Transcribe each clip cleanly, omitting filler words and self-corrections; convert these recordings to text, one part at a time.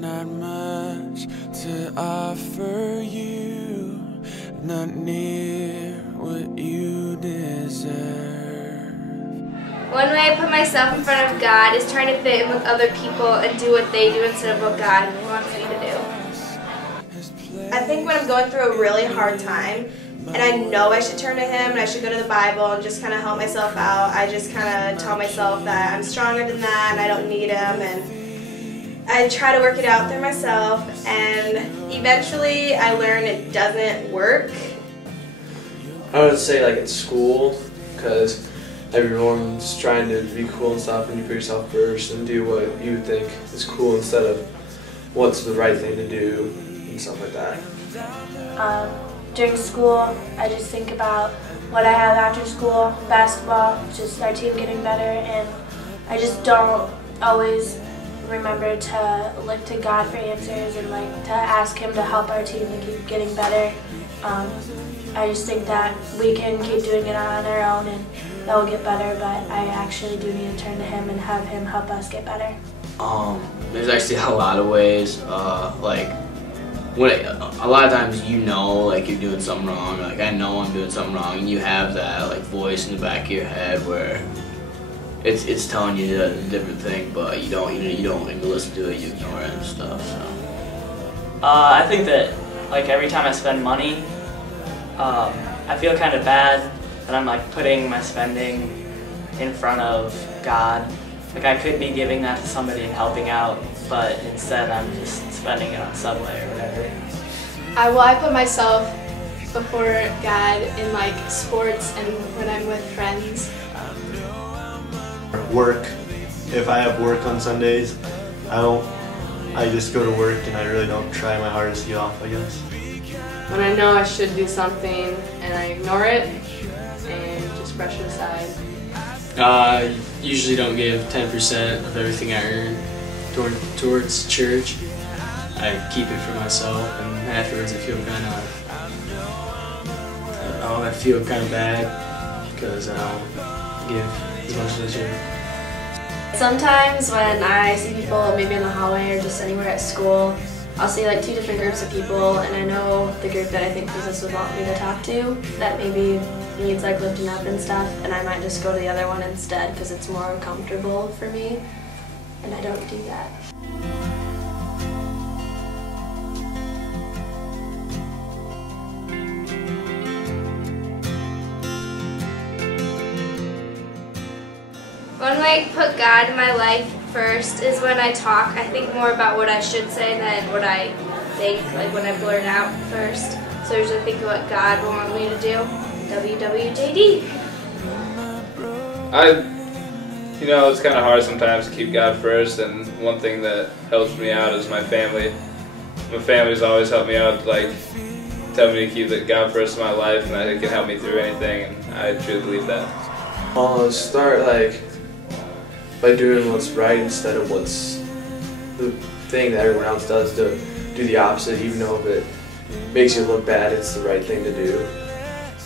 not much to offer you, not near what you deserve. One way I put myself in front of God is trying to fit in with other people and do what they do instead of what God wants me to do. I think when I'm going through a really hard time and I know I should turn to Him and I should go to the Bible and just kind of help myself out, I just kind of tell myself that I'm stronger than that and I don't need Him, and I try to work it out through myself, and eventually I learn it doesn't work. I would say like at school, because everyone's trying to be cool and stuff, and you put yourself first and do what you think is cool instead of what's the right thing to do and stuff like that. During school, I just think about what I have after school, basketball, just our team getting better, and I just don't always remember to look to God for answers and like to ask Him to help our team to keep getting better. I just think that we can keep doing it on our own and that will get better, but I actually do need to turn to Him and have Him help us get better. There's actually a lot of ways, like when a lot of times you know like you're doing something wrong, like I know I'm doing something wrong, and you have that like voice in the back of your head where it's telling you a different thing, but you don't even listen to it, you ignore it and stuff. So I think that like every time I spend money, I feel kind of bad that I'm like putting my spending in front of God. Like I could be giving that to somebody and helping out, but instead I'm just spending it on Subway or whatever. I put myself before God in like sports and when I'm with friends. Work. If I have work on Sundays, I just go to work and I really don't try my hardest to get off, I guess. When I know I should do something and I ignore it and just brush it aside. I usually don't give 10% of everything I earn towards church. I keep it for myself, and afterwards I feel kind of bad because I don't give as much as I should. Sometimes when I see people maybe in the hallway or just anywhere at school, I'll see like two different groups of people, and I know the group that I think Jesus would want me to talk to that maybe needs like lifting up and stuff, and I might just go to the other one instead because it's more comfortable for me, and I don't do that. One way I put God in my life first is when I talk. I think more about what I should say than what I think, like when I blurt out first. So I usually think of what God will want me to do. WWJD. It's kind of hard sometimes to keep God first, and one thing that helps me out is my family. My family's always helped me out, like tell me to keep God first in my life, and that it can help me through anything, and I truly believe that. I'll start like by doing what's right instead of what's the thing that everyone else does, to do the opposite, even though if it makes you look bad, it's the right thing to do.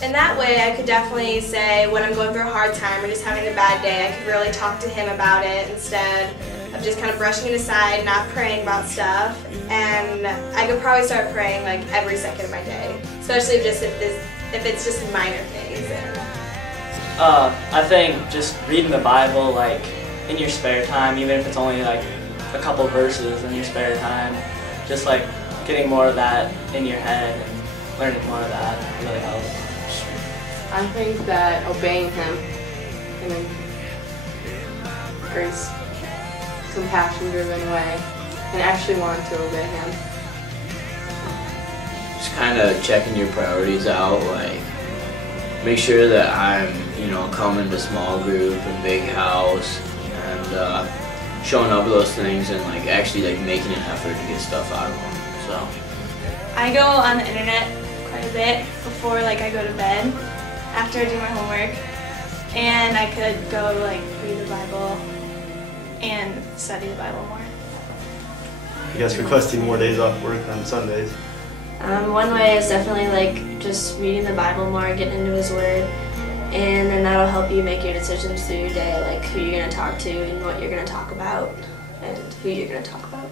In that way, I could definitely say when I'm going through a hard time or just having a bad day, I could really talk to Him about it instead of just kind of brushing it aside, not praying about stuff. And I could probably start praying like every second of my day, especially just if it's just minor things. I think just reading the Bible like in your spare time, even if it's only like a couple verses in your spare time, just like getting more of that in your head and learning more of that really helps. I think that obeying Him in a grace, compassion-driven way and actually wanting to obey Him. just kind of checking your priorities out, like make sure that I'm coming to small group and big house and showing up with those things and like actually like making an effort to get stuff out of them. So I go on the internet quite a bit before like I go to bed, after I do my homework, and I could go like read the Bible and study the Bible more. I guess requesting more days off work on Sundays. One way is definitely like just reading the Bible more, getting into His Word, and then that'll help you make your decisions through your day, like who you're going to talk to and what you're going to talk about and who you're going to talk about.